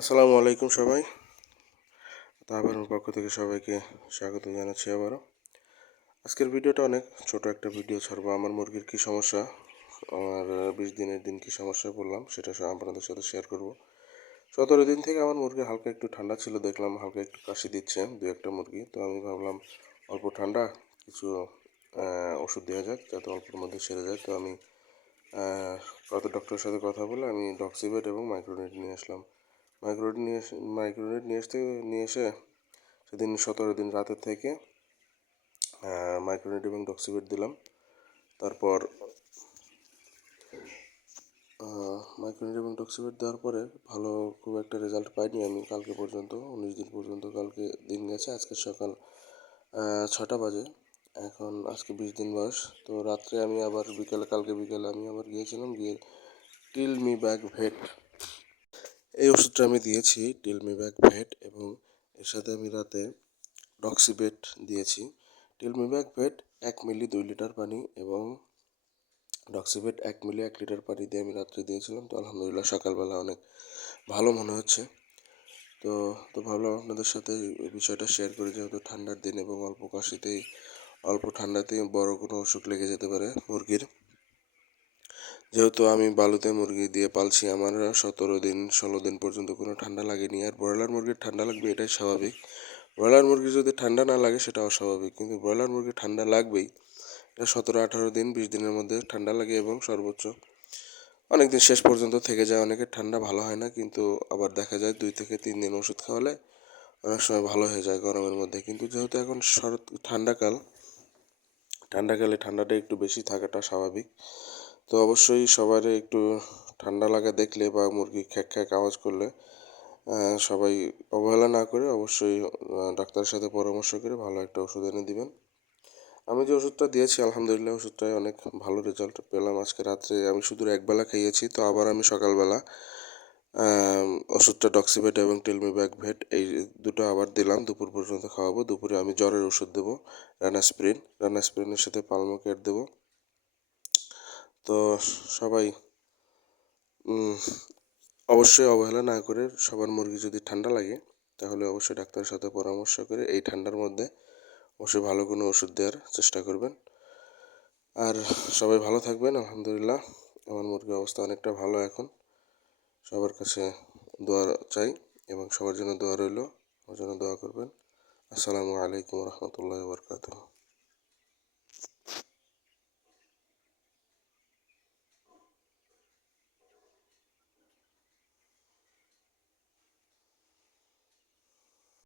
আসসালামু আলাইকুম সবাই। তাহবারের পক্ষ থেকে সবাইকে স্বাগত জানাচ্ছি আবারও। আজকের ভিডিওটা অনেক ছোট একটা ভিডিও ছাড়বো। আমার মুরগির কী সমস্যা, আমার 20 দিনের দিন কী সমস্যায় পড়লাম সেটা আপনাদের সাথে শেয়ার করব। 17 দিন থেকে আমার মুরগি হালকা একটু ঠান্ডা ছিল, দেখলাম হালকা একটু কাশি দিচ্ছে দু একটা মুরগি। তো আমি ভাবলাম অল্প ঠান্ডা, কিছু ওষুধ দেওয়া যাক যাতে অল্পের মধ্যে সেরে যায়। তো আমি কত ডক্টরের সাথে কথা বলে আমি ডক্সিবেট এবং মাইক্রোনিট নিয়ে আসলাম। মাইক্রোনিট নিয়ে এসে সেদিন 17 দিন রাতের থেকে মাইক্রোনিট এবং ডক্সিবেট দিলাম। তারপর মাইক্রোনিট এবং ডক্সিবেট দেওয়ার পরে ভালো খুব একটা রেজাল্ট পাইনি আমি কালকে পর্যন্ত। 19 দিন পর্যন্ত কালকে দিন গেছে, আজকে সকাল 6টা বাজে। এখন আজকে 20 দিন বয়স। তো রাত্রে আমি আবার কালকে বিকেলে আমি আবার গিয়েছিলাম, গিয়ে টিলমিব্যাক ভেট এই ওষুধটা আমি দিয়েছি, টিলমিব্যাক ভেট, এবং এর সাথে আমি রাতে ডক্সিবেট দিয়েছি। টিলমিব্যাক ভেট 1 মিলি 2 লিটার পানি এবং ডক্সিবেট 1 মিলি 1 লিটার পানি দিয়ে আমি রাত্রে দিয়েছিলাম। তো আলহামদুলিল্লাহ সকালবেলা অনেক ভালো মনে হচ্ছে। তো তো ভাবলাম আপনাদের সাথে এই বিষয়টা শেয়ার করি, যেহেতু ঠান্ডার দিন এবং অল্প ঠান্ডাতেই বড় কোনো অসুখ লেগে যেতে পারে মুরগির। যেহেতু আমি বালুতে মুরগি দিয়ে পালছি, আমার 17 দিন 16 দিন পর্যন্ত কোনো ঠান্ডা লাগেনি। আর ব্রয়লার মুরগির ঠান্ডা লাগবে এটাই স্বাভাবিক। ব্রয়লার মুরগি যদি ঠান্ডা না লাগে সেটা অস্বাভাবিক, কিন্তু ব্রয়লার মুরগির ঠান্ডা লাগবেই। এটা 17-18 দিন 20 দিনের মধ্যে ঠান্ডা লাগে এবং সর্বোচ্চ অনেক দিন শেষ পর্যন্ত থেকে যায়। অনেকের ঠান্ডা ভালো হয় না, কিন্তু আবার দেখা যায় 2 থেকে 3 দিন ওষুধ খাওয়ালে অনেক সময় ভালো হয়ে যায় গরমের মধ্যে। কিন্তু যেহেতু এখন ঠান্ডাকালে ঠান্ডাটা একটু বেশি থাকাটা স্বাভাবিক। তো অবশ্যই সবার একটু ঠান্ডা লাগা দেখলে বা মুরগি খ্যাঁক খ্যাঁক আওয়াজ করলে সবাই অবহেলা না করে অবশ্যই ডাক্তারের সাথে পরামর্শ করে ভালো একটা ওষুধ এনে দিবেন। আমি যে ওষুধটা দিয়েছি আলহামদুলিল্লাহ ওষুধটায় অনেক ভালো রেজাল্ট পেলাম। আজকে রাত্রে আমি শুধু একবেলা খেয়েছি, তো আবার আমি সকালবেলা ওষুধটা ডক্সিভেট এবং টেলমিব্যাক ভেট এই দুটো আবার দিলাম। দুপুর পর্যন্ত খাওয়াবো। দুপুরে আমি জ্বরের ওষুধ দেবো, রানাস্প্রিনের সাথে পালমোকেট দেবো। তো সবাই অবশ্যই অবহেলা না করে, সবার মুরগি যদি ঠান্ডা লাগে তাহলে অবশ্যই ডাক্তারের সাথে পরামর্শ করে এই ঠান্ডার মধ্যে অবশ্যই ভালো কোনো ওষুধ দেওয়ার চেষ্টা করবেন। আর সবাই ভালো থাকবেন। আলহামদুলিল্লাহ আমার মুরগির অবস্থা অনেকটা ভালো এখন। সবার কাছে দোয়া চাই এবং সবার জন্য দোয়া রইল, আমার জন্য দোয়া করবেন। আসসালামু আলাইকুম রহমতুল্লাহ বরকাতুহ।